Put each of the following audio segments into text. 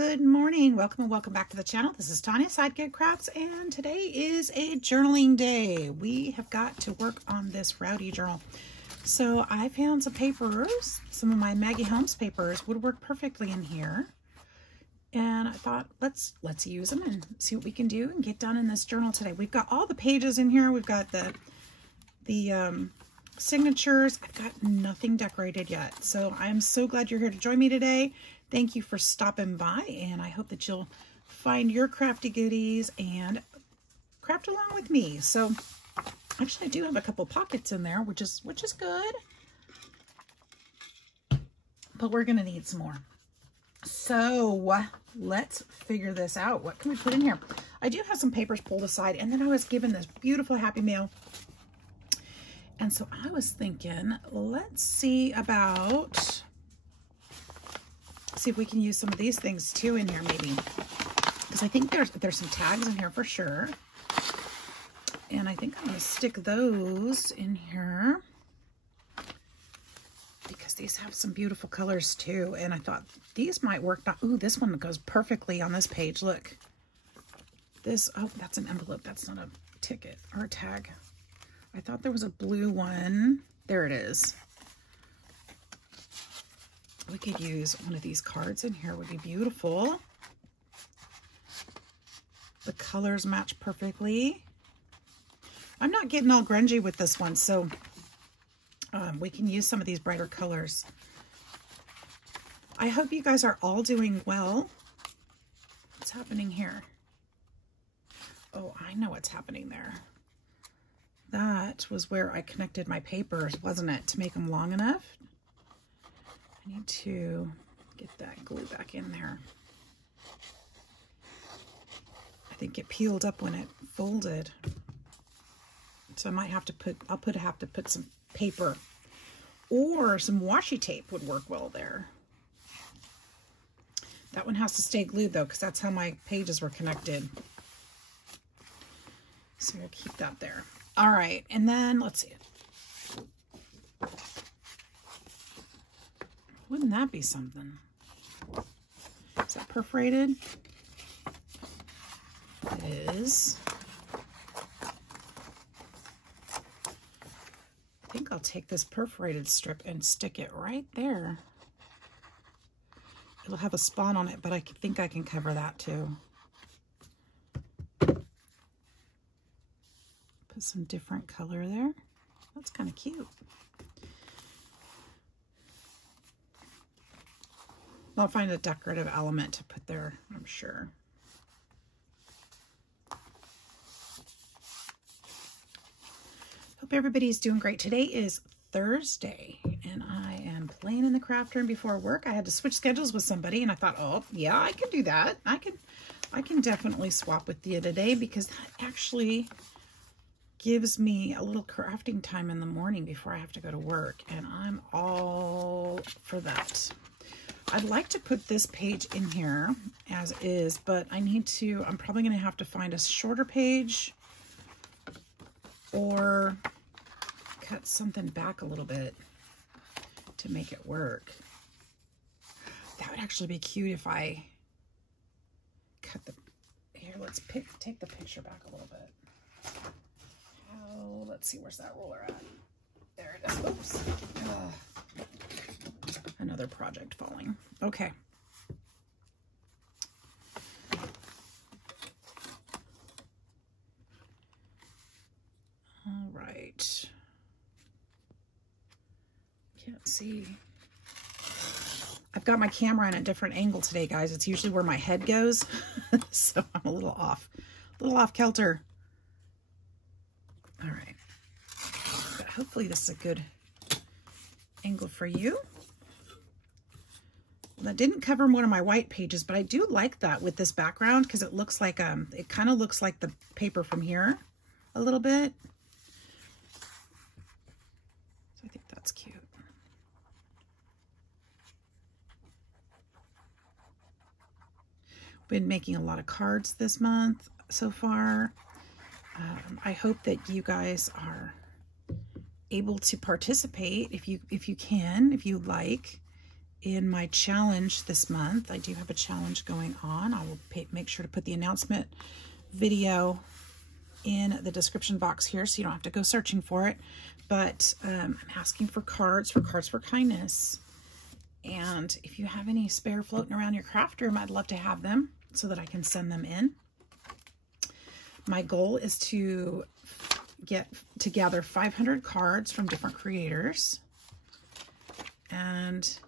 Good morning. Welcome and welcome back to the channel. This is Tanya Sidegigcrafts, and today is a journaling day. We have got to work on this rowdy journal. So I found some papers. Some of my Maggie Helms papers would work perfectly in here. And I thought, let's use them and see what we can do and get done in this journal today. We've got all the pages in here. We've got the signatures. I've got nothing decorated yet. So I'm so glad you're here to join me today. Thank you for stopping by, and I hope that you'll find your crafty goodies and craft along with me. So actually I do have a couple pockets in there, which is good. But we're gonna need some more. So let's figure this out. What can we put in here? I do have some papers pulled aside, and then I was given this beautiful Happy Mail. And so I was thinking, let's see if we can use some of these things too in here maybe. Because I think there's some tags in here for sure. And I think I'm gonna stick those in here because these have some beautiful colors too. And I thought these might work. Ooh, this one goes perfectly on this page. Look. This, oh, that's an envelope. That's not a ticket or a tag. I thought there was a blue one. There it is. We could use one of these cards in here. Would be beautiful. The colors match perfectly. I'm not getting all grungy with this one, so we can use some of these brighter colors. I hope you guys are all doing well. What's happening here? Oh, I know what's happening there. That was where I connected my papers, wasn't it? To make them long enough. I need to get that glue back in there. I think it peeled up when it folded. So I might have to put, have to put some paper or some washi tape would work well there. That one has to stay glued though, because that's how my pages were connected. So I'll keep that there. All right, and then let's see. Wouldn't that be something? Is that perforated? It is. I think I'll take this perforated strip and stick it right there. It'll have a spot on it, but I think I can cover that too. Put some different color there. That's kind of cute. I'll find a decorative element to put there, I'm sure. Hope everybody's doing great. Today is Thursday, and I am playing in the craft room before work. I had to switch schedules with somebody, and I thought, oh, yeah, I can do that. I can definitely swap with you today because that actually gives me a little crafting time in the morning before I have to go to work, and I'm all for that. I'd like to put this page in here as is, but I'm probably going to have to find a shorter page or cut something back a little bit to make it work. That would actually be cute if I cut here, let's take the picture back a little bit. Let's see, where's that roller at? There it is. Oops. Another project falling. Okay. All right. Can't see. I've got my camera in a different angle today, guys. It's usually where my head goes. So I'm a little off kilter. All right. But hopefully this is a good angle for you. That didn't cover one of my white pages, but I do like that with this background because it looks like it kind of looks like the paper from here a little bit. So I think that's cute. Been making a lot of cards this month so far. I hope that you guys are able to participate if you can, if you like. in my challenge this month. I do have a challenge going on. I will make sure to put the announcement video in the description box here so you don't have to go searching for it. But I'm asking for Cards for Kindness. And if you have any spare floating around your craft room, I'd love to have them so that I can send them in. My goal is to gather 500 cards from different creators and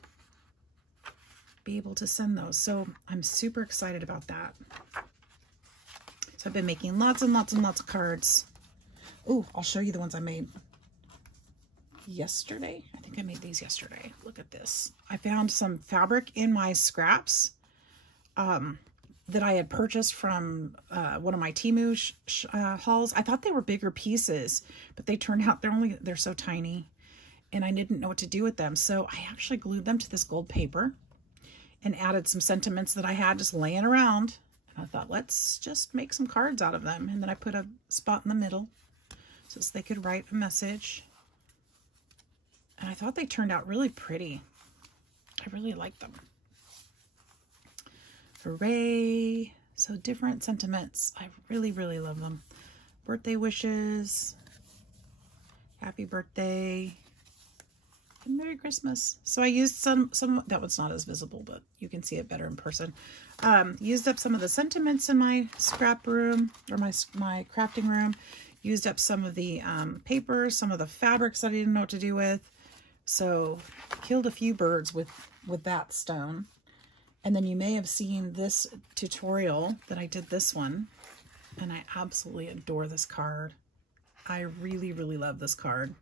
be able to send those. So I'm super excited about that. So I've been making lots and lots and lots of cards. Oh, I'll show you the ones I made yesterday. I think I made these yesterday. Look at this. I found some fabric in my scraps that I had purchased from one of my Temu hauls. I thought they were bigger pieces, but they turned out they're so tiny, and I didn't know what to do with them. So I actually glued them to this gold paper and added some sentiments that I had just laying around. And I thought, let's just make some cards out of them. And then I put a spot in the middle so they could write a message. And I thought they turned out really pretty. I really like them. Hooray. So different sentiments. I really, really love them. Birthday wishes. Happy birthday. And Merry Christmas. So I used some that one's not as visible, but you can see it better in person. Used up some of the sentiments in my scrap room, or my crafting room. Used up some of the paper, some of the fabrics that I didn't know what to do with. So killed a few birds with that stone. And then you may have seen this tutorial that I did this one. And I absolutely adore this card. I really, really love this card.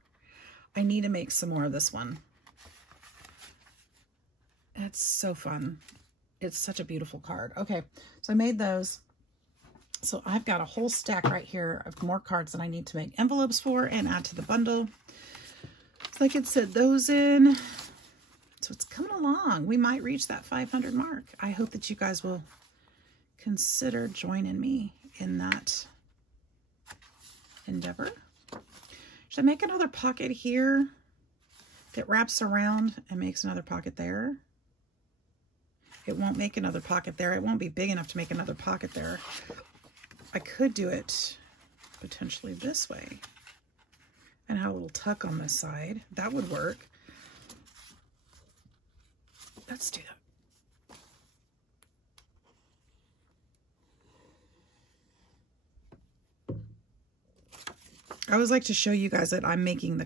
I need to make some more of this one. It's so fun. It's such a beautiful card. Okay, so I made those. So I've got a whole stack right here of more cards that I need to make envelopes for and add to the bundle. So I can set those in. So it's coming along. We might reach that 500 mark. I hope that you guys will consider joining me in that endeavor. Should I make another pocket here that wraps around and makes another pocket there? It won't make another pocket there. It won't be big enough to make another pocket there. I could do it potentially this way and have a little tuck on this side. That would work. Let's do that. I always like to show you guys that I'm making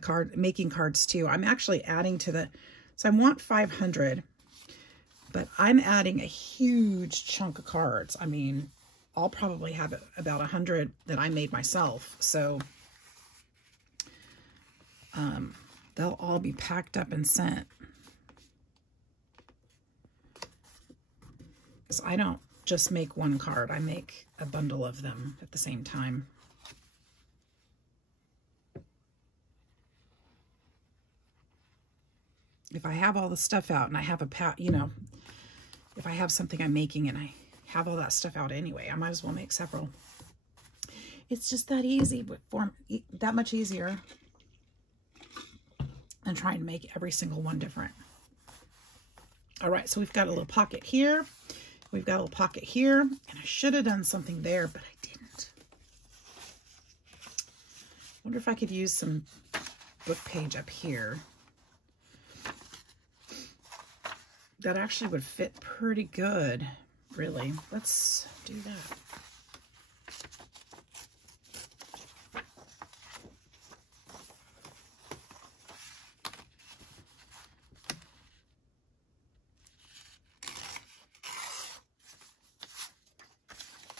cards too. I'm actually adding to the, so I want 500, but I'm adding a huge chunk of cards. I mean, I'll probably have about 100 that I made myself. So they'll all be packed up and sent. So I don't just make one card. I make a bundle of them at the same time. If I have all the stuff out and I have if I have something I'm making and I have all that stuff out anyway, I might as well make several. It's just that easy, but that much easier than trying to make every single one different. All right, so we've got a little pocket here. We've got a little pocket here, and I should have done something there, but I didn't. Wonder if I could use some book page up here. That actually would fit pretty good, really. Let's do that.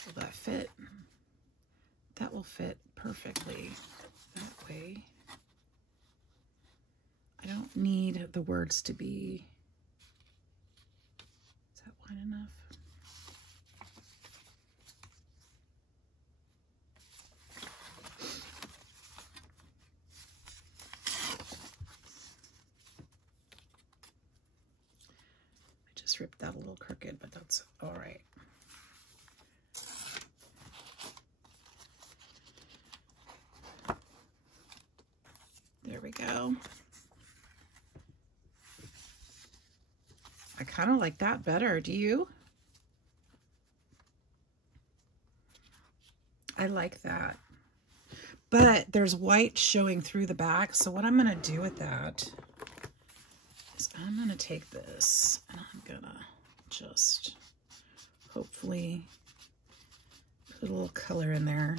Will that fit? That will fit perfectly that way. I don't need the words to be, is that wide enough? I just ripped that a little crooked, but that's all right. There we go. kind of like that better. Do you? I like that. But there's white showing through the back. So what I'm going to do with that is I'm going to take this and I'm going to just hopefully put a little color in there.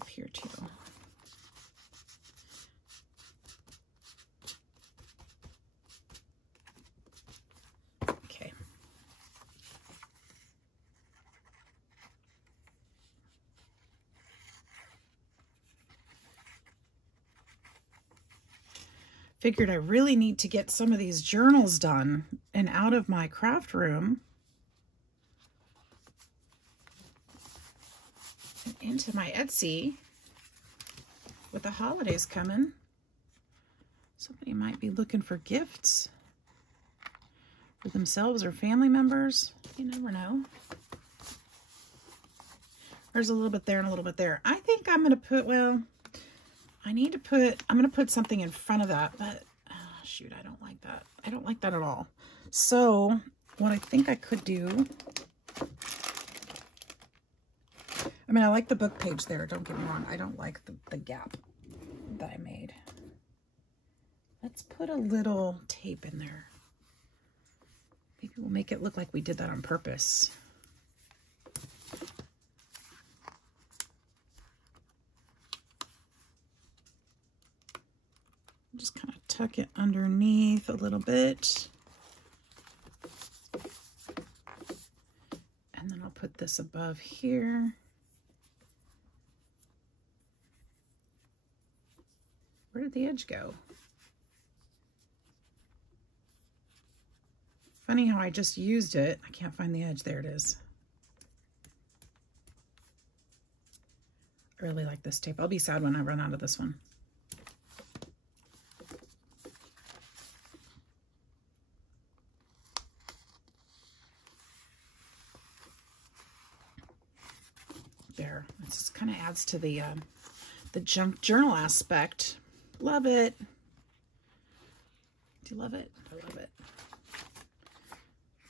Up here too. Okay. Figured I really need to get some of these journals done and out of my craft room and into my Etsy with the holidays coming. Somebody might be looking for gifts for themselves or family members. You never know. There's a little bit there and a little bit there. I think I'm going to put, well, I'm going to put something in front of that, but shoot, I don't like that. I don't like that at all. So what I think I could do, I mean, I like the book page there. Don't get me wrong. I don't like the gap that I made. Let's put a little tape in there. Maybe we'll make it look like we did that on purpose. Just kind of tuck it underneath a little bit. And then I'll put this above here. Where did the edge go? Funny how I just used it. I can't find the edge. There it is. I really like this tape. I'll be sad when I run out of this one. There. This kind of adds to the junk journal aspect. Love it. Do you love it? I love it.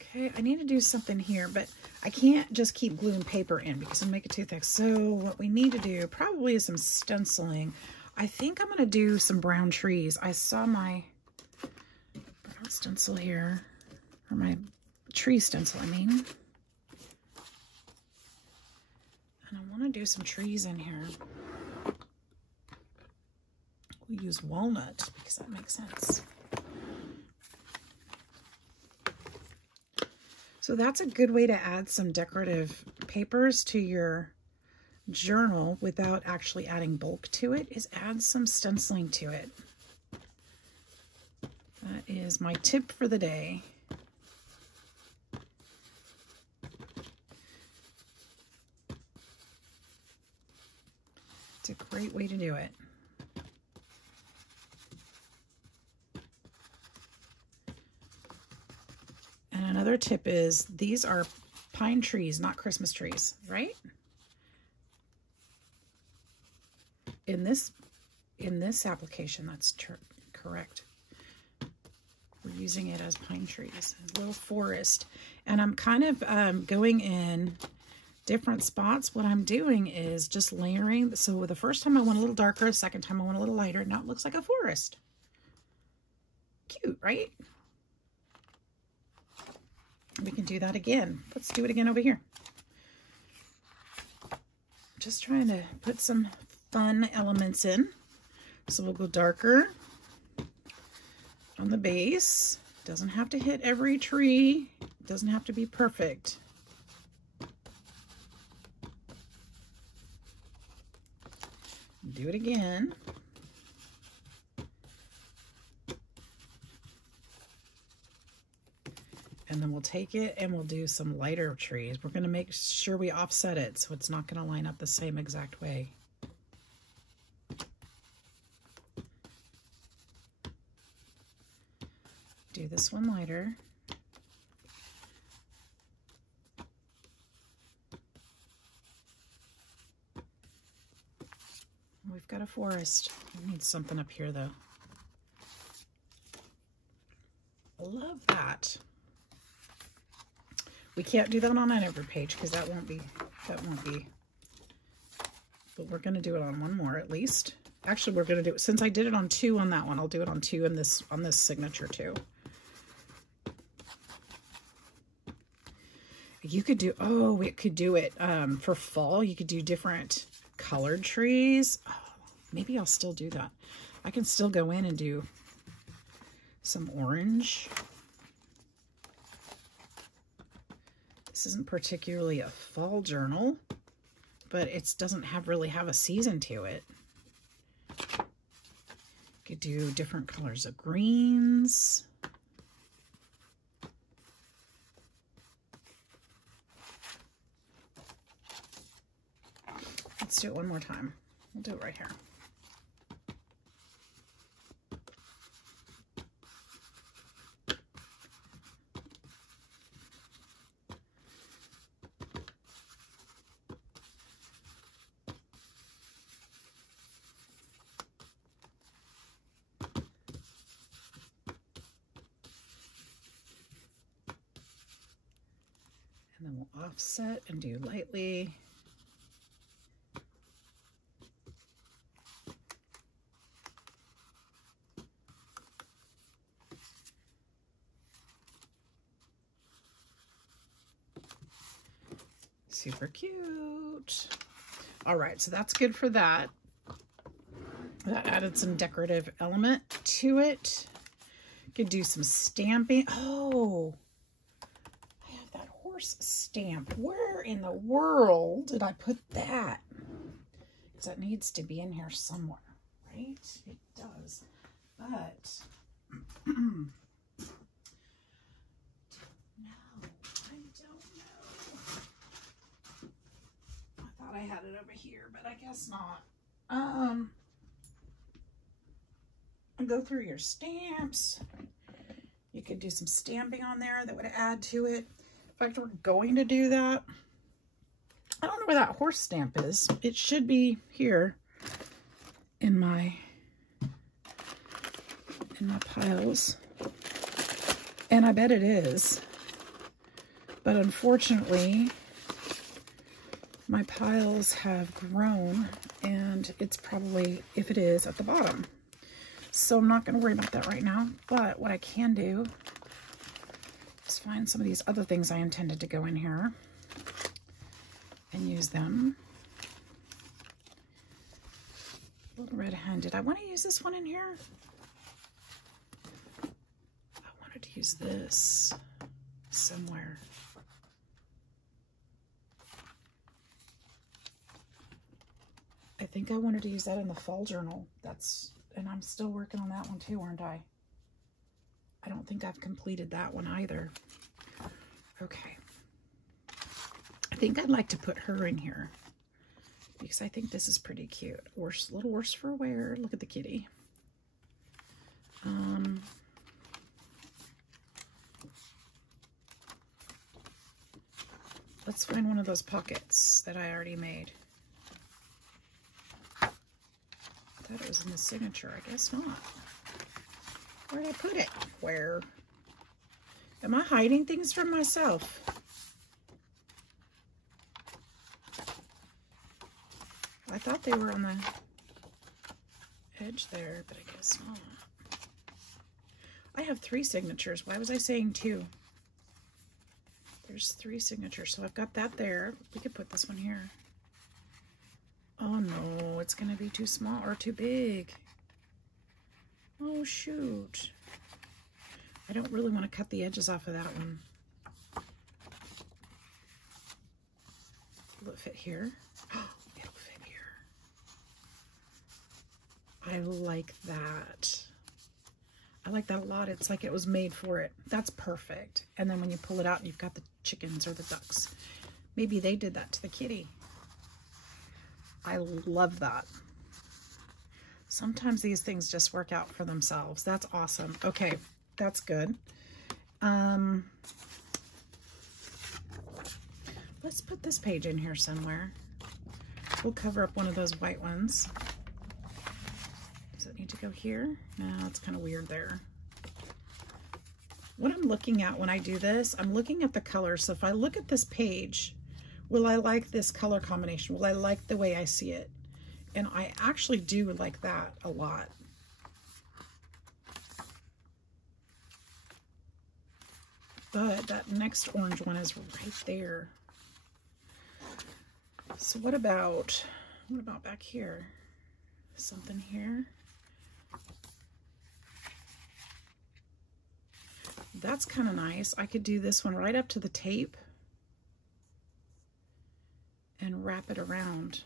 Okay, I need to do something here, but I can't just keep gluing paper in because it'll make it too thick. So what we need to do probably is some stenciling. I think I'm going to do some brown trees. I saw my brown stencil here, or my tree stencil, I mean. And I want to do some trees in here. We'll use walnut because that makes sense. So that's a good way to add some decorative papers to your journal without actually adding bulk to it, is add some stenciling to it. That is my tip for the day. It's a great way to do it. And another tip is these are pine trees, not Christmas trees, right? In this application, that's correct. We're using it as pine trees, a little forest. And I'm kind of going in different spots. What I'm doing is just layering. So the first time I went a little darker, the second time I went a little lighter. Now it looks like a forest. Cute, right? We can do that again. Let's do it again over here. Just trying to put some fun elements in. So we'll go darker on the base. Doesn't have to hit every tree. Doesn't have to be perfect. Do it again. And then we'll take it and we'll do some lighter trees. We're going to make sure we offset it so it's not going to line up the same exact way. Do this one lighter. We've got a forest. We need something up here though. that. We can't do that on every page because that won't be, but we're going to do it on one more at least. Actually, we're going to do it, since I did it on 2 on that one, I'll do it on 2 on this signature too. You could do, oh, we could do it for fall. You could do different colored trees. Oh, maybe I'll still do that. I can still go in and do some orange. This isn't particularly a fall journal, but it doesn't really have a season to it. You could do different colors of greens. Let's do it one more time. We'll do it right here. And then we'll offset and do lightly. Super cute. All right, so that's good for that. That added some decorative element to it. Could do some stamping. Oh, I have that horse stamp. Where in the world did I put that? Because that needs to be in here somewhere, right? It does. But I had it over here, but I guess not. Go through your stamps. You could do some stamping on there that would add to it. In fact, we're going to do that. I don't know where that horse stamp is. It should be here in my piles. And I bet it is. But unfortunately, my piles have grown and it's probably, if it is, at the bottom. So I'm not going to worry about that right now. But what I can do is find some of these other things I intended to go in here and use them. Little red hen. Did I want to use this one in here? I wanted to use this somewhere. I think I wanted to use that in the fall journal. And I'm still working on that one too, aren't I? I don't think I've completed that one either. Okay. I think I'd like to put her in here because I think this is pretty cute. Worse, a little worse for wear. Look at the kitty. Let's find one of those pockets that I already made. I thought it was in the signature. I guess not. Where did I put it? Where? Am I hiding things from myself? I thought they were on the edge there, but I guess not. I have 3 signatures. Why was I saying 2? There's 3 signatures, so I've got that there. We could put this one here. Oh no, it's gonna be too small or too big. Oh shoot. I don't really want to cut the edges off of that one. Will it fit here? It'll fit here. I like that. I like that a lot. It's like it was made for it. That's perfect. And then when you pull it out, you've got the chickens or the ducks. Maybe they did that to the kitty. I love that. Sometimes these things just work out for themselves. That's awesome. Okay, that's good. Let's put this page in here somewhere. We'll cover up one of those white ones. Does it need to go here? No, it's kind of weird there. what I'm looking at when I do this, I'm looking at the colors. So if I look at this page, will I like this color combination? Will I like the way I see it? And I actually do like that a lot. But that next orange one is right there. So what about back here? Something here. That's kind of nice. I could do this one right up to the tape and wrap it around.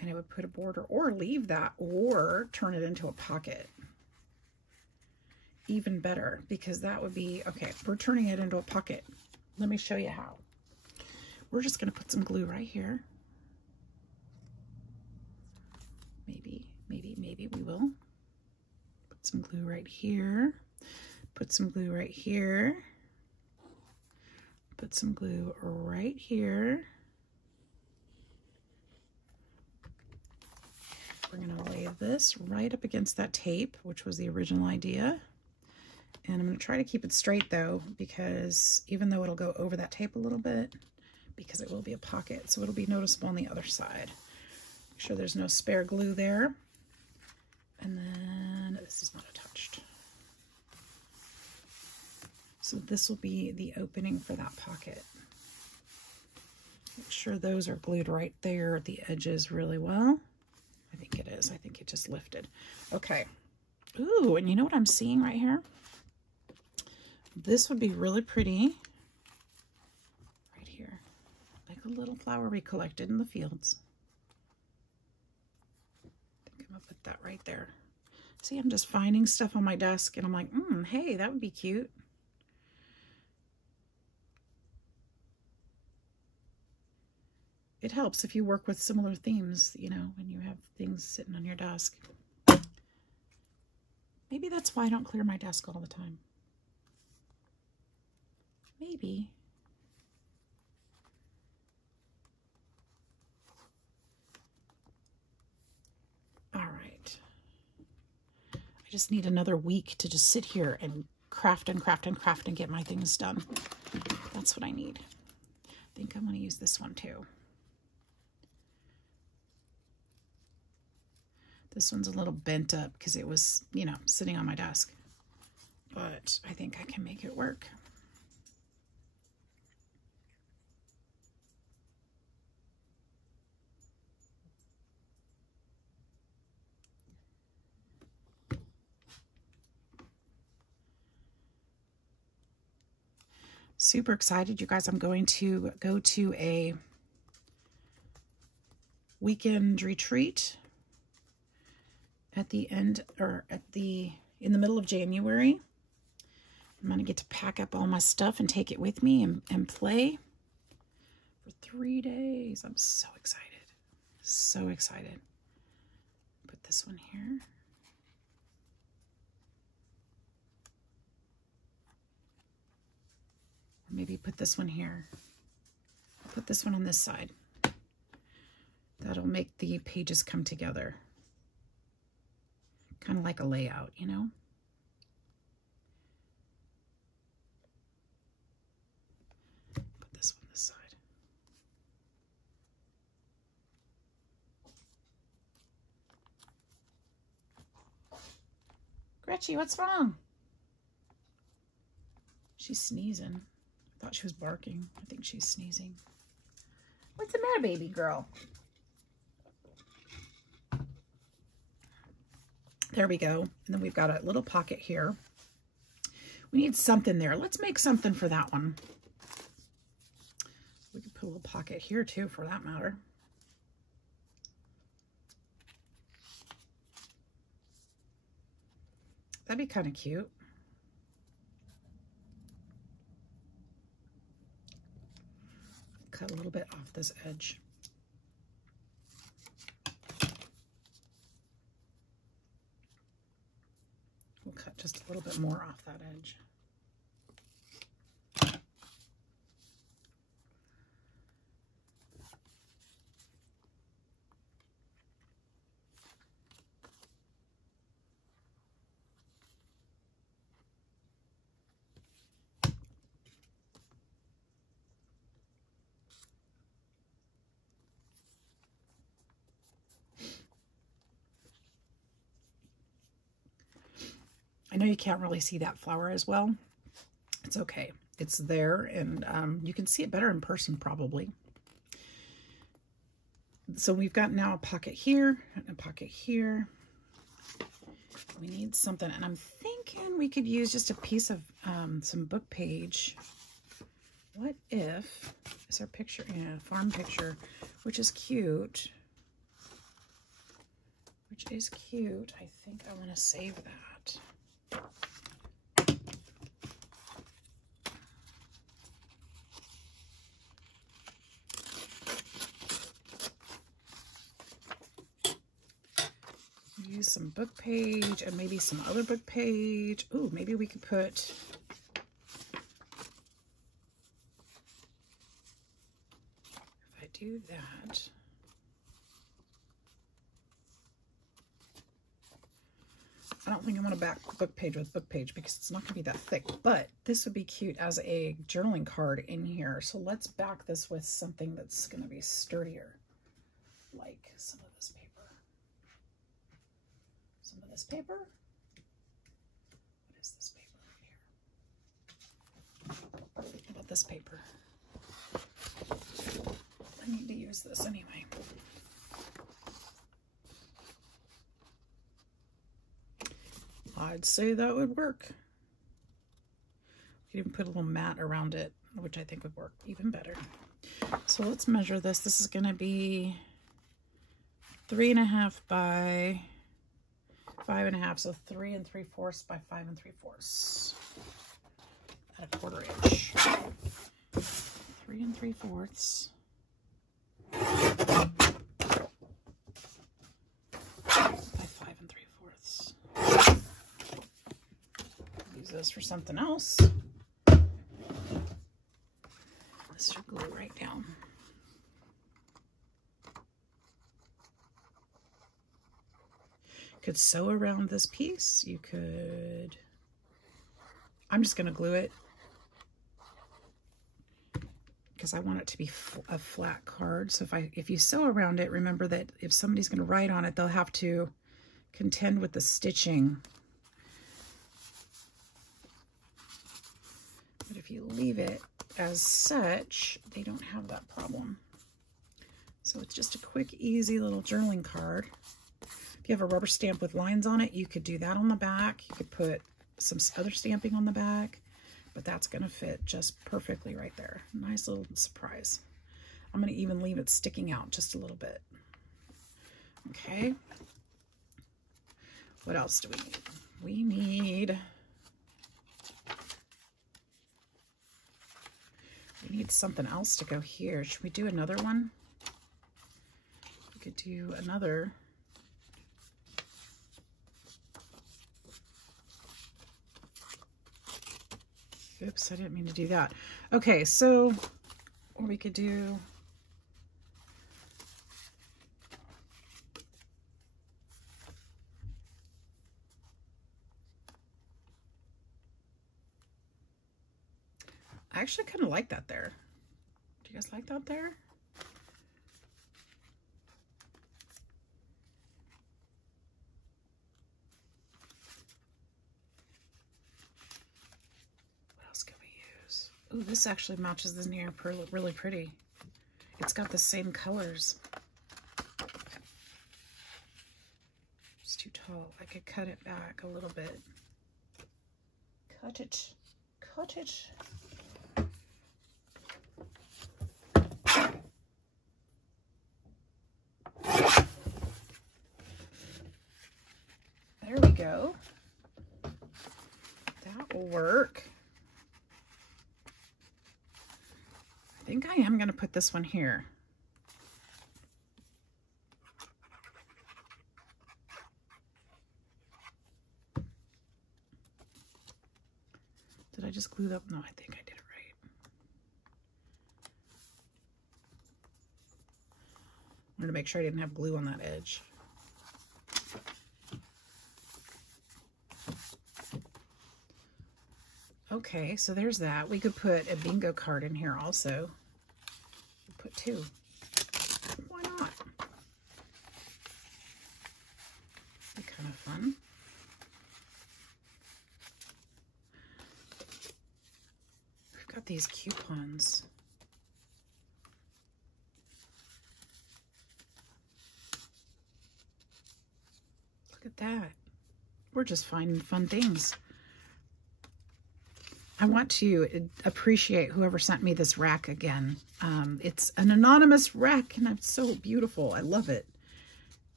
And it would put a border, or leave that, or turn it into a pocket. Even better, because that would be, okay, we're turning it into a pocket. Let me show you how. We're just going to put some glue right here. Maybe we will. Put some glue right here. Put some glue right here. Put some glue right here. We're going to lay this right up against that tape, which was the original idea. And I'm going to try to keep it straight though, because even though it'll go over that tape a little bit, because it will be a pocket, so it'll be noticeable on the other side. Make sure there's no spare glue there. And then this is not touched. So this will be the opening for that pocket. Make sure those are glued right there at the edges really well. I think it is. I think it just lifted. Okay. Ooh, and you know what I'm seeing right here? This would be really pretty right here, like a little flower we collected in the fields. I think I'm gonna put that right there. See, I'm just finding stuff on my desk and I'm like, hey, that would be cute. It helps if you work with similar themes, you know, when you have things sitting on your desk. Maybe that's why I don't clear my desk all the time. Maybe. All right. I just need another week to just sit here and craft and craft and craft and get my things done. That's what I need. I think I'm going to use this one too. This one's a little bent up because it was, you know, sitting on my desk. But I think I can make it work. Super excited, you guys. I'm going to go to a weekend retreat at the end, or in the middle of January. I'm going to get to pack up all my stuff and take it with me and play for 3 days. I'm so excited. So excited. Put this one here. Or maybe put this one here. I'll put this one on this side. That'll make the pages come together. Kind of like a layout, you know? Put this one this side. Gretchen, what's wrong? She's sneezing. I thought she was barking. I think she's sneezing. What's the matter, baby girl? There we go. And then we've got a little pocket here. We need something there. Let's make something for that one. We could put a little pocket here too, for that matter. That'd be kind of cute. Cut a little bit off this edge. We'll cut just a little bit more off that edge. know you can't really see that flower as well. It's okay. It's there, and you can see it better in person probably. So we've got now a pocket here and a pocket here. We need something, and I'm thinking we could use just a piece of some book page. What if, is our picture, yeah, farm picture, which is cute. Which is cute. I think I want to save that. Use some book page and maybe some other book page. Ooh, maybe we could put if I do that. I don't think I want to back book page with book page because it's not going to be that thick, but this would be cute as a journaling card in here. So let's back this with something that's going to be sturdier, like some of this paper. Some of this paper. What is this paper right here? How about this paper? I need to use this anyway. I'd say that would work. You can even put a little mat around it, which I think would work even better. So let's measure this. This is going to be 3.5 by 5.5, so 3 3/4 by 5 3/4 at a 1/4 inch. 3 3/4 by 5 3/4. Use this for something else. This should glue right down. Could sew around this piece. You could, I'm just going to glue it because I want it to be a flat card. So if you sew around it, remember that if somebody's going to write on it, they'll have to contend with the stitching. But if you leave it as such, they don't have that problem. So it's just a quick, easy little journaling card. If you have a rubber stamp with lines on it, you could do that on the back. You could put some other stamping on the back, but that's going to fit just perfectly right there. Nice little surprise. I'm going to even leave it sticking out just a little bit. Okay. What else do we need? We need something else to go here. Should we do another one? We could do another. Oops, I didn't mean to do that. Okay, so what we could do, I actually kind of like that there. Do you guys like that there? Ooh, this actually matches the near really pretty. It's got the same colors. It's too tall. I could cut it back a little bit. Cut it. Cut it. There we go. That will work. I think I am going to put this one here. Did I just glue that? No, I think I did it right. I wanted to make sure I didn't have glue on that edge. Okay, so there's that. We could put a bingo card in here also. We'll put 2. Why not? Be kind of fun. at these coupons. Look at that. We're just finding fun things. I want to appreciate whoever sent me this rack again. It's an anonymous rack, and it's so beautiful. I love it.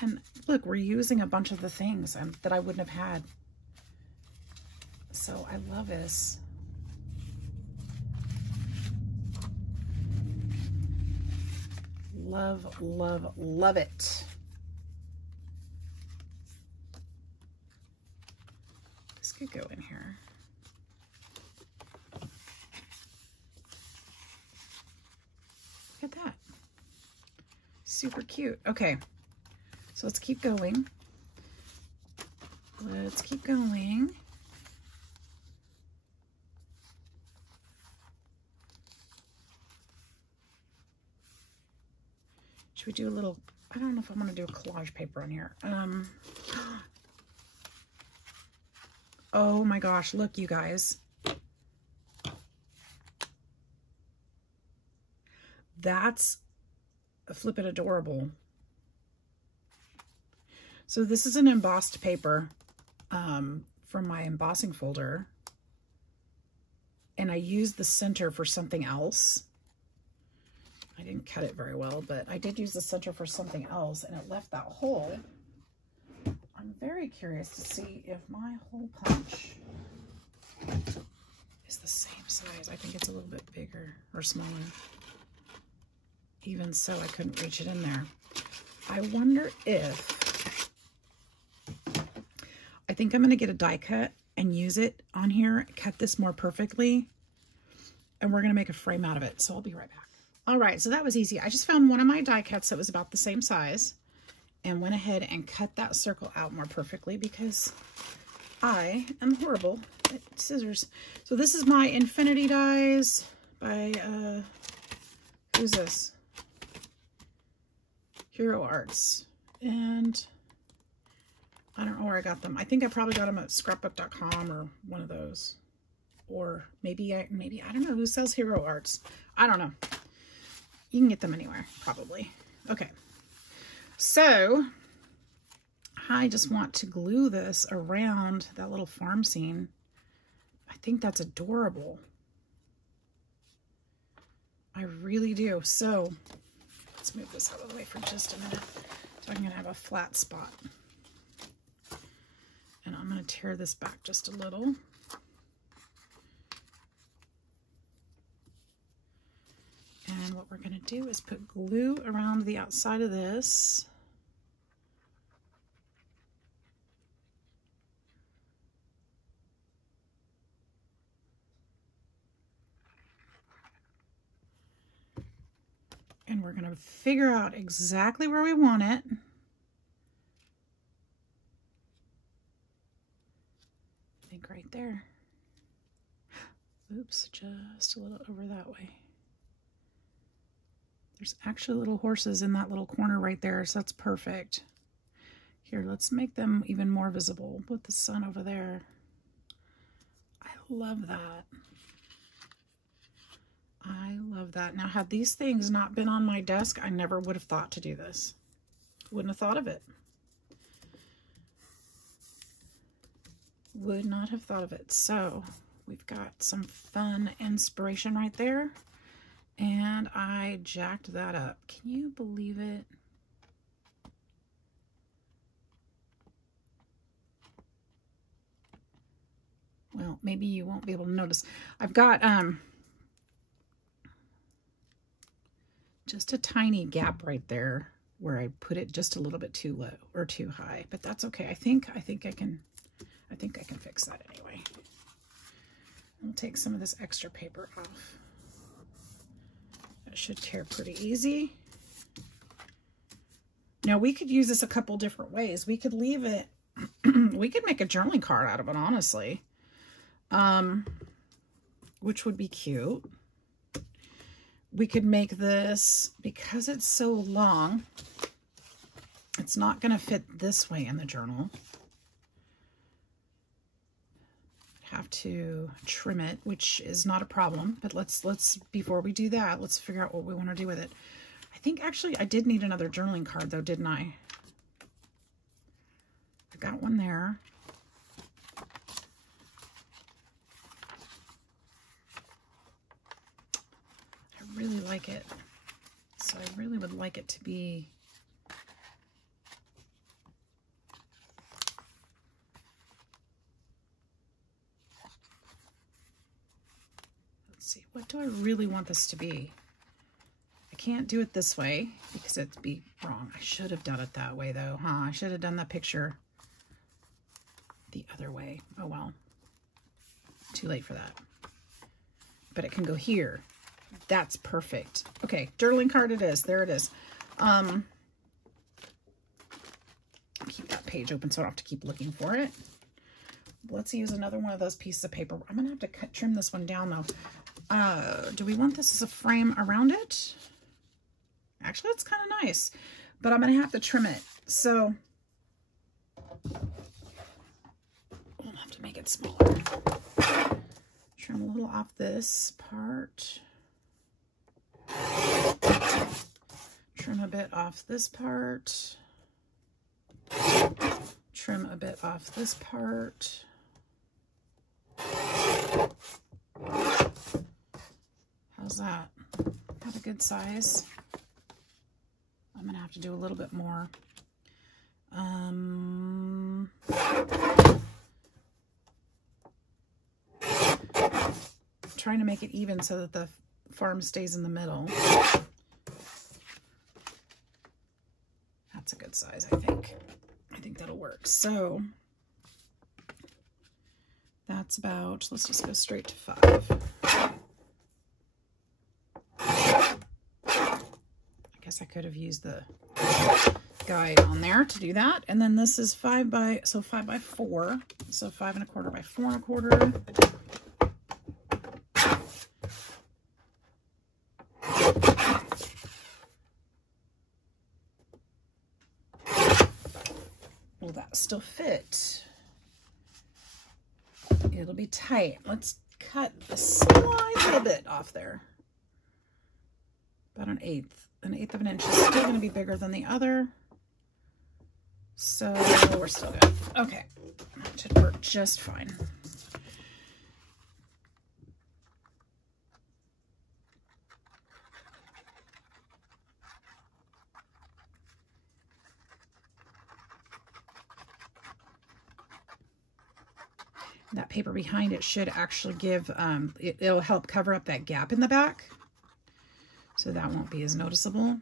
And look, we're using a bunch of the things that I wouldn't have had. So I love this. Love, love, love it. This could go in here. Look at that. Super cute. Okay, so let's keep going. Let's keep going. Should we do a little, I don't know if I'm going to do a collage paper on here. Oh my gosh, look you guys. That's flippin' adorable. So this is an embossed paper from my embossing folder. And I used the center for something else. I didn't cut it very well, but I did use the center for something else, and it left that hole. I'm very curious to see if my hole punch is the same size. I think it's a little bit bigger or smaller. Even so, I couldn't reach it in there. I wonder if, I think I'm going to get a die cut and use it on here, cut this more perfectly, and we're going to make a frame out of it. So I'll be right back. All right, so that was easy. I just found one of my die cuts that was about the same size and went ahead and cut that circle out more perfectly because I am horrible at scissors. So this is my Infinity dies by, who's this? Hero Arts. And I don't know where I got them. I think I probably got them at scrapbook.com or one of those. Or maybe I don't know who sells Hero Arts. I don't know. You can get them anywhere, probably. Okay, so I just want to glue this around that little farm scene. I think that's adorable. I really do. So let's move this out of the way for just a minute. So I'm going to have a flat spot. And I'm going to tear this back just a little. And what we're going to do is put glue around the outside of this. And we're going to figure out exactly where we want it. I think right there. Oops, just a little over that way. There's actually little horses in that little corner right there, so that's perfect. Here, let's make them even more visible. Put the sun over there. I love that. I love that. Now, had these things not been on my desk, I never would have thought to do this. Wouldn't have thought of it. Would not have thought of it. So, we've got some fun inspiration right there. And I jacked that up. Can you believe it? Well, maybe you won't be able to notice. I've got just a tiny gap right there where I put it just a little bit too low or too high, but that's okay. I think I can fix that anyway. I'll take some of this extra paper off. That should tear pretty easy. Now we could use this a couple different ways. We could leave it, we could make a journaling card out of it, honestly. Which would be cute. We could make this, because it's so long, it's not going to fit this way in the journal. It'd have to trim it, which is not a problem, but let's before we do that, let's figure out what we want to do with it. I think actually I did need another journaling card though, didn't I? I got one there. I really like it. So I really would like it to be what do I really want this to be? I can't do it this way because it'd be wrong. I should have done it that way though, huh? I should have done that picture the other way. Oh well. Too late for that. But it can go here. That's perfect. Okay, journaling card it is. There it is. Keep that page open so I don't have to keep looking for it. Let's use another one of those pieces of paper. I'm gonna have to trim this one down though. Do we want this as a frame around it? Actually, it's kind of nice, but I'm gonna have to trim it. So I'll have to make it smaller. Trim a little off this part. Trim a bit off this part. Trim a bit off this part. How's that? Got a good size. I'm gonna have to do a little bit more. Trying to make it even so that the farm stays in the middle. That's a good size, I think. I think that'll work. So that's about, let's just go straight to 5. I guess I could have used the guide on there to do that. And then this is 5 by 4. So 5 1/4 by 4 1/4. Will that still fit? It'll be tight. Let's cut a slight little bit off there. About an eighth of an inch is still going to be bigger than the other. So we're still good. Okay, that should work just fine. That paper behind it should actually give, it'll help cover up that gap in the back. So that won't be as noticeable.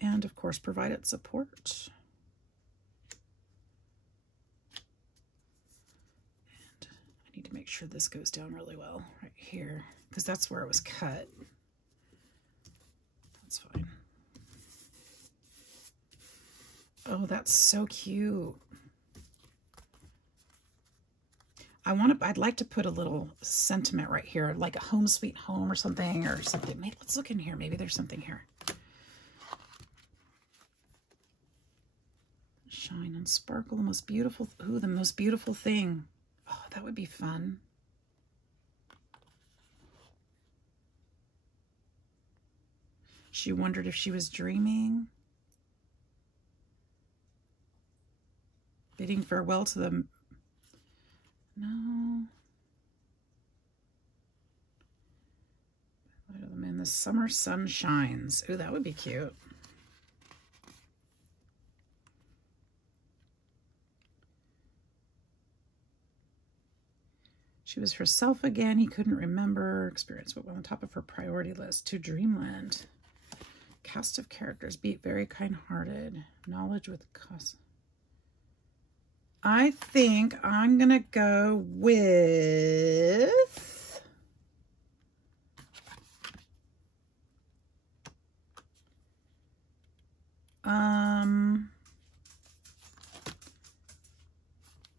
And of course, provided support. And I need to make sure this goes down really well right here, because that's where it was cut. That's fine. Oh, that's so cute. I'd like to put a little sentiment right here, like a home sweet home or something, Maybe, let's look in here. Maybe there's something here. Shine and sparkle, the most beautiful, ooh, the most beautiful thing. Oh, that would be fun. She wondered if she was dreaming. Bidding farewell to the... No. And the summer sun shines. Ooh, that would be cute. She was herself again. He couldn't remember. Experience but on the top of her priority list. To dreamland. Cast of characters. Be very kind-hearted. Knowledge with cause. I think I'm going to go with...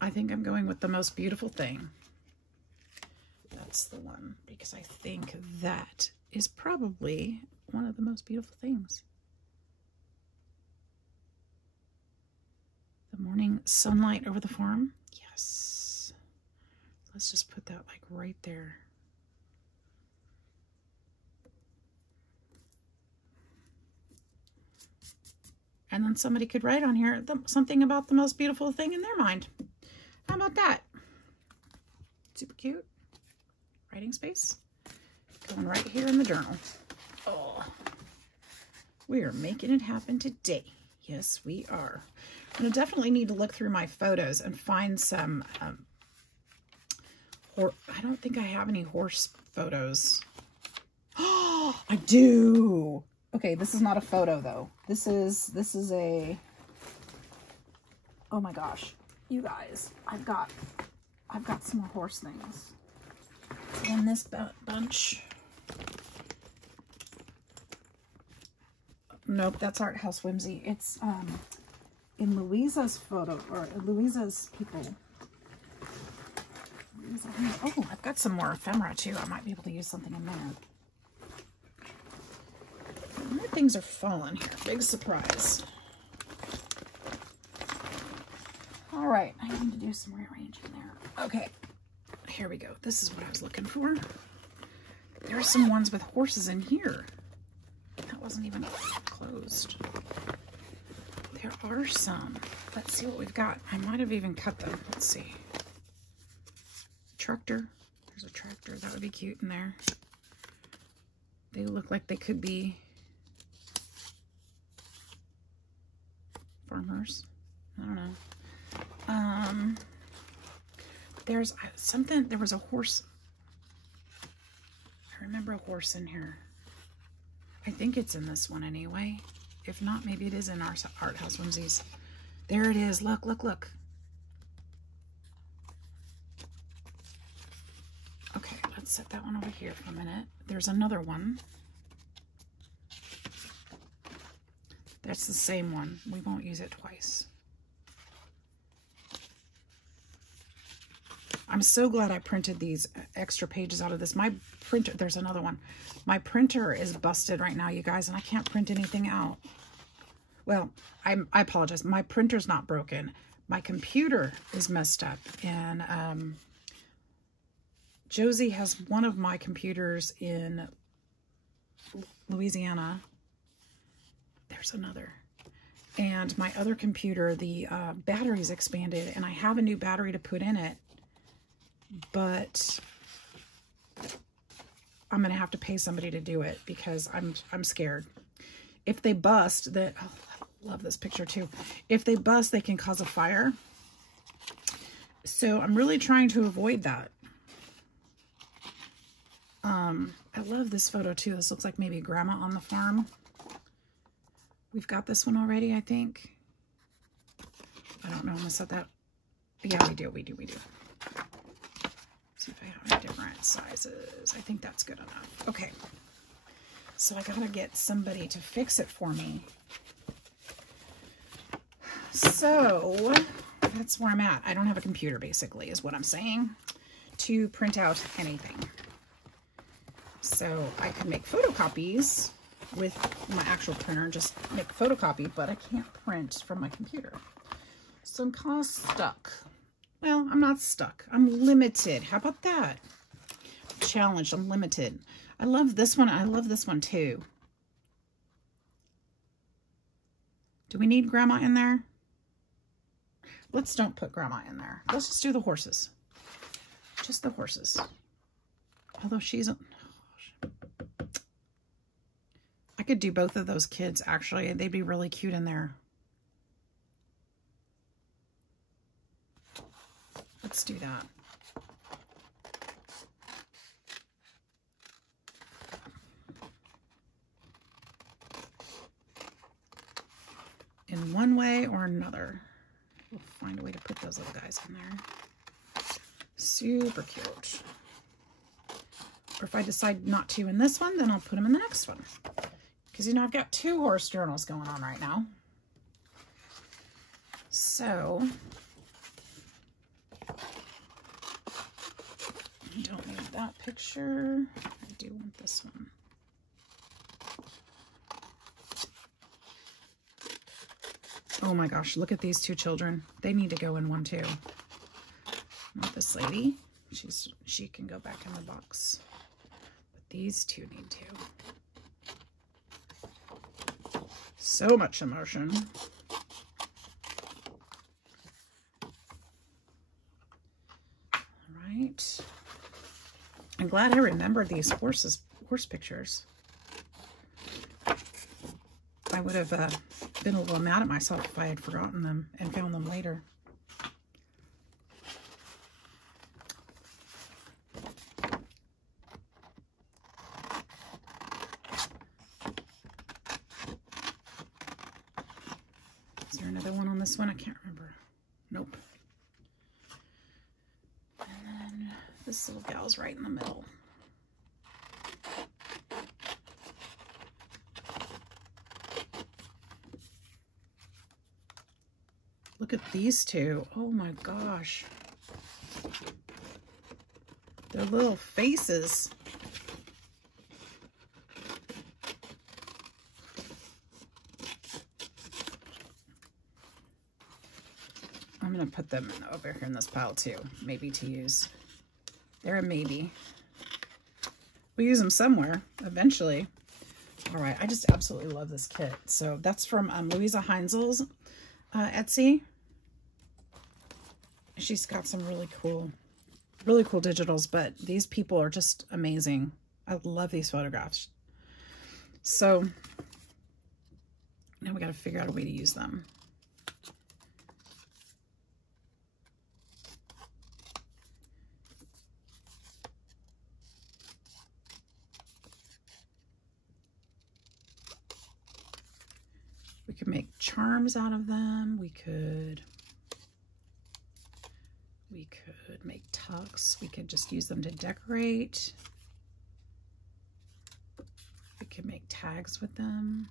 I think I'm going with the most beautiful thing. That's the one, because I think that is probably one of the most beautiful things. The morning sunlight over the farm. Yes. Let's just put that like right there. And then somebody could write on here something about the most beautiful thing in their mind. How about that? Super cute. Writing space. Going right here in the journal. Oh, we are making it happen today. Yes, we are. I'm going to definitely need to look through my photos and find some, or I don't think I have any horse photos. Oh, I do. Okay, this is not a photo though. This is a, oh my gosh, you guys, I've got some more horse things in this bunch. Nope, that's Art House Whimsy. It's in Louisa's photo, or Louisa's people. Oh, I've got some more ephemera too. I might be able to use something in there. More things are falling here. Big surprise. All right, I need to do some rearranging there. Okay, here we go. This is what I was looking for. There are some ones with horses in here. That wasn't even closed. There are some. Let's see what we've got. I might have even cut them. Let's see. Tractor. There's a tractor. That would be cute in there. They look like they could be farmers. I don't know. There's something. There was a horse. I remember a horse in here. I think it's in this one anyway. If not, maybe it is in our Art House Whimsies. There it is. Look, look, look. Okay, let's set that one over here for a minute. There's another one. That's the same one. We won't use it twice. I'm so glad I printed these extra pages out of this. My printer, there's another one. My printer is busted right now, you guys, and I can't print anything out. Well, I apologize. My printer's not broken. My computer is messed up. And Josie has one of my computers in Louisiana. There's another. And my other computer, the battery's expanded, and I have a new battery to put in it. But I'm gonna have to pay somebody to do it because I'm scared. If they bust, oh, I love this picture too. If they bust, they can cause a fire. So I'm really trying to avoid that. I love this photo too. This looks like maybe Grandma on the farm. We've got this one already, I think. I don't know. I'm gonna set that. Yeah, we do. See if I have any different sizes. I think that's good enough. Okay. So I gotta get somebody to fix it for me. So that's where I'm at. I don't have a computer, basically, is what I'm saying, to print out anything. So I could make photocopies with my actual printer, just make a photocopy, but I can't print from my computer. So I'm kind of stuck. Well, I'm not stuck. I'm limited. How about that? Challenged. I'm limited. I love this one. I love this one too. Do we need Grandma in there? Let's don't put Grandma in there. Let's just do the horses. Just the horses. Although she's... I could do both of those kids, actually. They'd be really cute in there. Let's do that. In one way or another. We'll find a way to put those little guys in there. Super cute. Or if I decide not to in this one, then I'll put them in the next one. Because, you know, I've got 2 horse journals going on right now. So... I don't need that picture. I do want this one. Oh my gosh, look at these two children. They need to go in one too. Not this lady. She can go back in the box. But these two need to. So much emotion. All right. I'm glad I remembered these horse pictures. I would have been a little mad at myself if I had forgotten them and found them later. Is there another one on this one? I can't remember. Nope. And then this little gal's right in the middle. Look at these two. Oh my gosh. Their little faces. I'm going to put them over here in this pile too, maybe to use. They're a maybe. We'll use them somewhere eventually. All right, I just absolutely love this kit. So that's from Louisa Heinzel's Etsy. She's got some really cool digitals, but these people are just amazing. I love these photographs. So now we got to figure out a way to use them. We could make charms out of them. We could make tucks. We could just use them to decorate. We could make tags with them.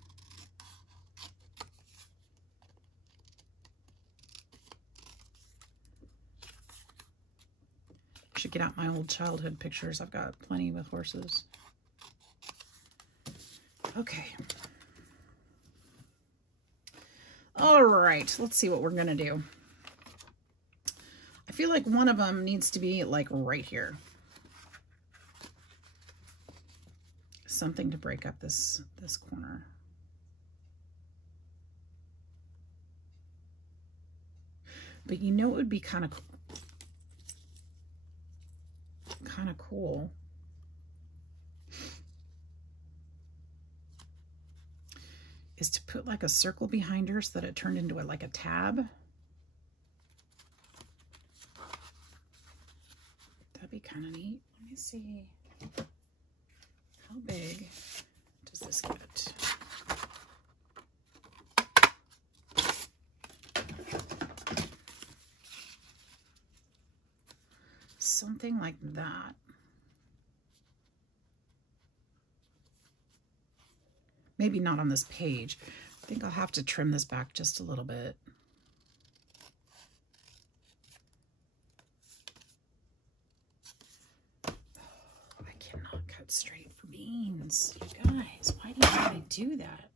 I should get out my old childhood pictures. I've got plenty with horses. Okay. All right, let's see what we're gonna do. I feel like one of them needs to be like right here. Something to break up this corner. But you know, it would be kind of cool. Is to put like a circle behind her so that it turned into like a tab. That'd be kind of neat. Let me see. How big does this get? Something like that. Maybe not on this page. I think I'll have to trim this back just a little bit. Oh, I cannot cut straight for beans. You guys, why do you have to do that?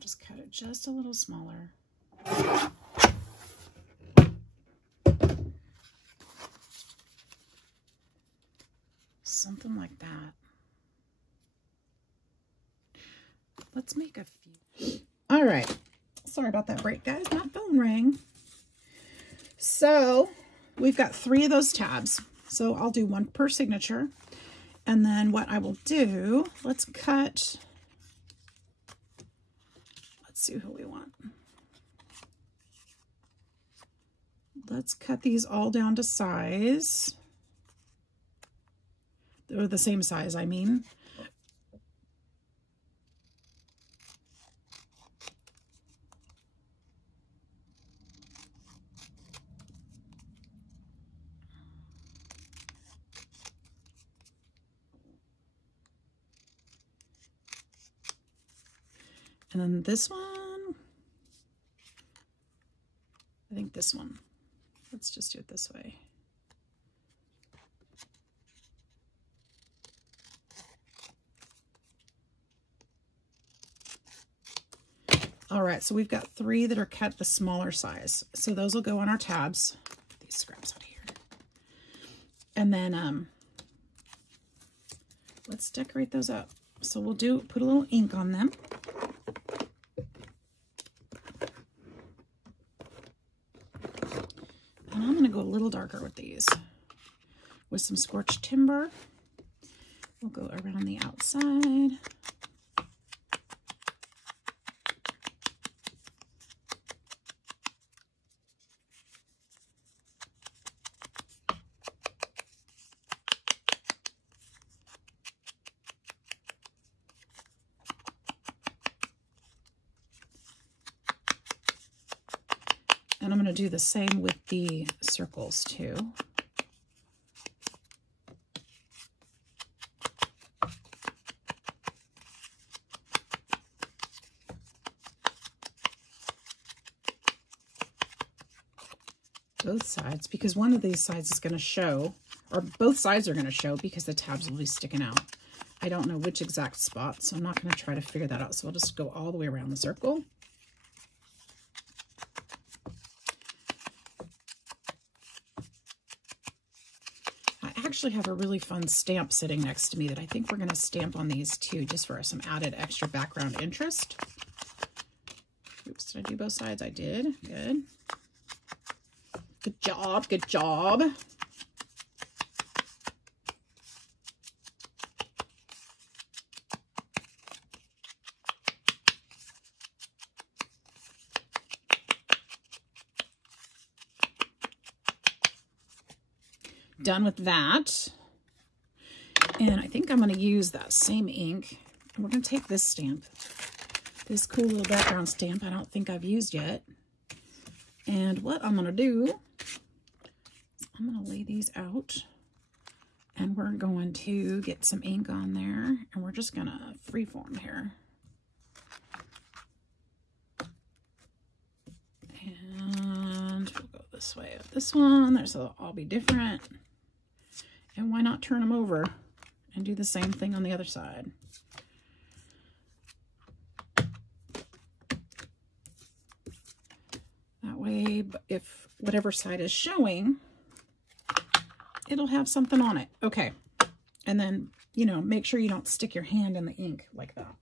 Just cut it just a little smaller. Something like that. Let's make a few. All right. Sorry about that break, guys. My phone rang. So we've got 3 of those tabs. So I'll do 1 per signature. And then what I will do, let's see who we want. Let's cut these all down to size. Or the same size, I mean. And then this one, I think this one. Let's just do it this way. All right, so we've got 3 that are cut the smaller size. So those will go on our tabs. Get these scraps out of here. And then let's decorate those up. So we'll put a little ink on them. And I'm going to go a little darker with these. With some scorched timber. We'll go around the outside. And I'm going to do the same with the circles too. Both sides, because one of these sides is going to show, or both sides are going to show because the tabs will be sticking out. I don't know which exact spot, so I'm not going to try to figure that out. So I'll just go all the way around the circle. I actually have a really fun stamp sitting next to me that I think we're going to stamp on these too, just for some added extra background interest. Oops, did I do both sides? I did. Good. Good job, good job. Done with that. And I think I'm going to use that same ink. And we're going to take this stamp, this cool little background stamp I don't think I've used yet. And what I'm going to do, I'm going to lay these out, and we're going to get some ink on there, and we're just going to freeform here. And we'll go this way with this one. They'll all be different. And why not turn them over and do the same thing on the other side? That way, if whatever side is showing, it'll have something on it. Okay. And then, you know, make sure you don't stick your hand in the ink like that.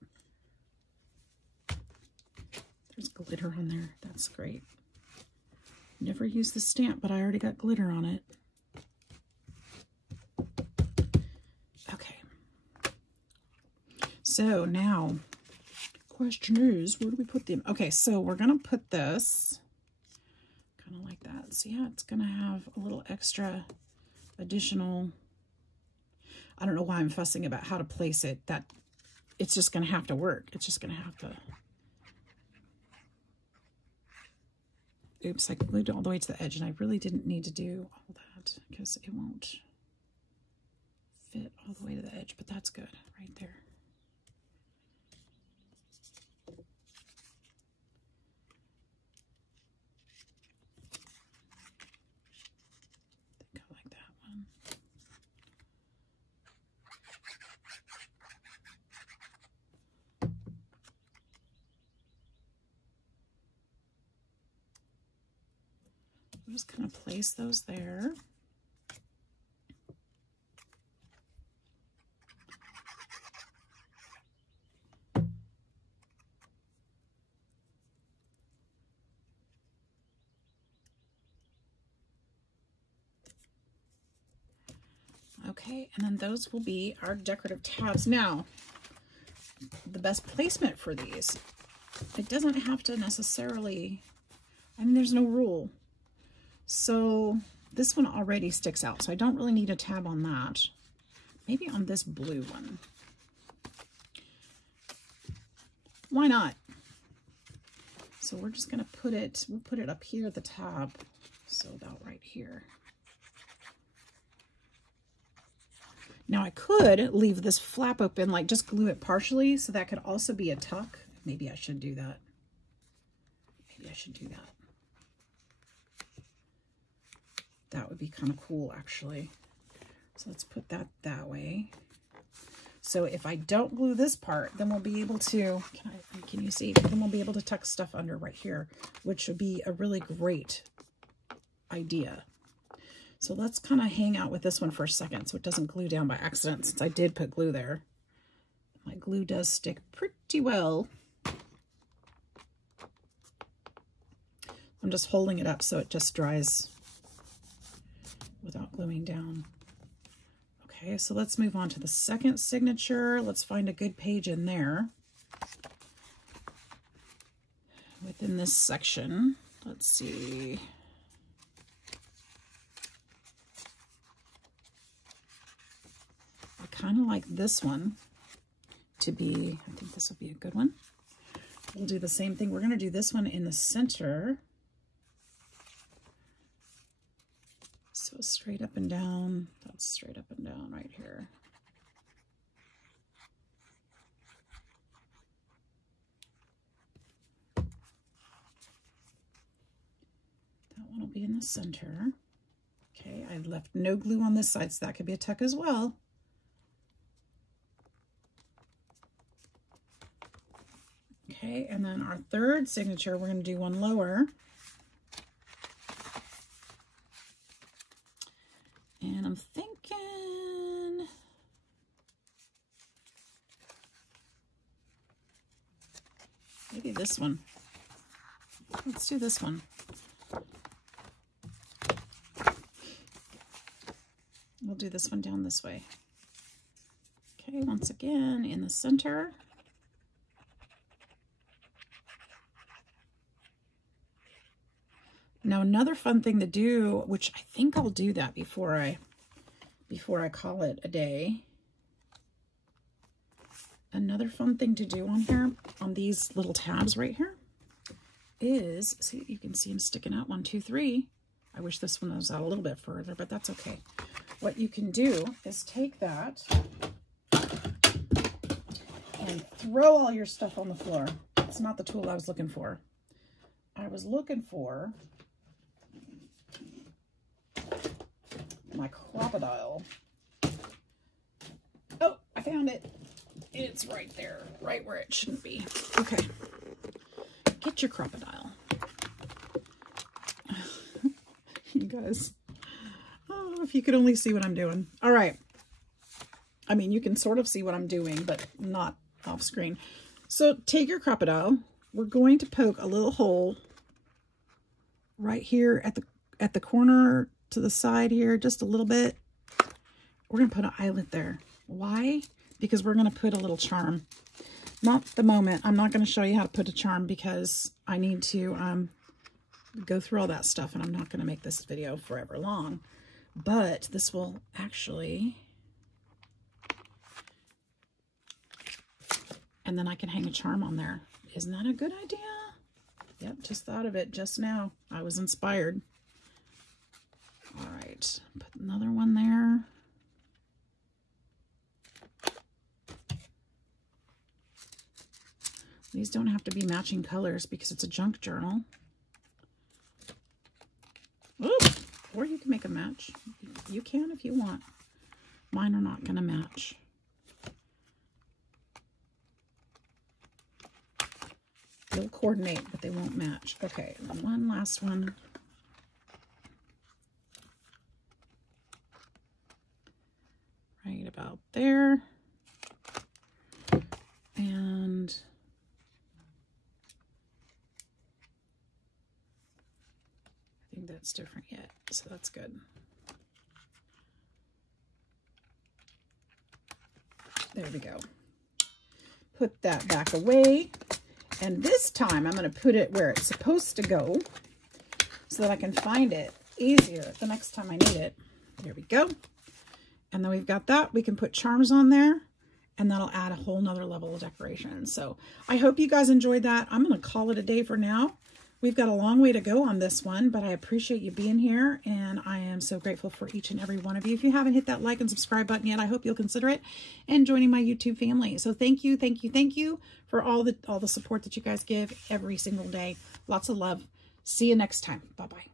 There's glitter on there. That's great. Never used the stamp, but I already got glitter on it. Okay. So now, question is, where do we put them? Okay, so we're going to put this kind of like that. See how it's going to have a little extra additional, I don't know why I'm fussing about how to place it. That it's just going to have to work. It's just going to have to. Oops, I glued it all the way to the edge, and I really didn't need to do all that because it won't fit all the way to the edge, but that's good right there. I think I like that one. I'm just going to place those there. Okay, and then those will be our decorative tabs. Now, the best placement for these, it doesn't have to necessarily, I mean, there's no rule. So this one already sticks out, so I don't really need a tab on that. Maybe on this blue one. Why not? So we're just gonna put it, we'll put it up here at the top. So about right here. Now I could leave this flap open, like just glue it partially, so that could also be a tuck. Maybe I should do that. Maybe I should do that. That would be kind of cool, actually. So let's put that that way. So if I don't glue this part, then we'll be able to, Can you see? Then we'll be able to tuck stuff under right here, which would be a really great idea. So let's kind of hang out with this one for a second so it doesn't glue down by accident, since I did put glue there. My glue does stick pretty well. I'm just holding it up so it just dries without gluing down. Okay, so let's move on to the second signature. Let's find a good page in there. Within this section, let's see. I kind of like this one to be, I think this will be a good one. We'll do the same thing. We're going to do this one in the center. So straight up and down. That's straight up and down right here. That one will be in the center. Okay, I left no glue on this side, so that could be a tuck as well. Okay, and then our third signature, we're going to do one lower. And I'm thinking, maybe this one. Let's do this one. We'll do this one down this way. Okay, once again, in the center. Now another fun thing to do, which I think I'll do that before I call it a day. Another fun thing to do on here, on these little tabs right here, is, see, you can see them sticking out 1, 2, 3. I wish this one was out a little bit further, but that's okay. What you can do is take that and throw all your stuff on the floor. It's not the tool I was looking for. I was looking for my crocodile. Oh, I found it. It's right there, right where it shouldn't be. Okay. Get your crocodile. You guys. Oh, if you could only see what I'm doing. All right. I mean, you can sort of see what I'm doing, but not off screen. So take your crocodile. We're going to poke a little hole right here at the corner to the side here, just a little bit. We're going to put an eyelet there. Why? Because we're going to put a little charm. Not the moment. I'm not going to show you how to put a charm because I need to go through all that stuff, and I'm not going to make this video forever long. But this will actually, and then I can hang a charm on there. Isn't that a good idea? Yep, just thought of it just now. I was inspired. All right, put another one there. These don't have to be matching colors because it's a junk journal. Ooh, or you can make a match. You can if you want. Mine are not going to match. They'll coordinate, but they won't match. Okay, and one last one. Right about there. And I think that's different yet, so that's good. There we go. Put that back away. And this time I'm going to put it where it's supposed to go so that I can find it easier the next time I need it. There we go. And then we've got that. We can put charms on there, and that'll add a whole nother level of decoration. So I hope you guys enjoyed that. I'm going to call it a day for now. We've got a long way to go on this one, but I appreciate you being here, and I am so grateful for each and every one of you. If you haven't hit that like and subscribe button yet, I hope you'll consider it and joining my YouTube family. So thank you, thank you, thank you for all the support that you guys give every single day. Lots of love. See you next time. Bye-bye.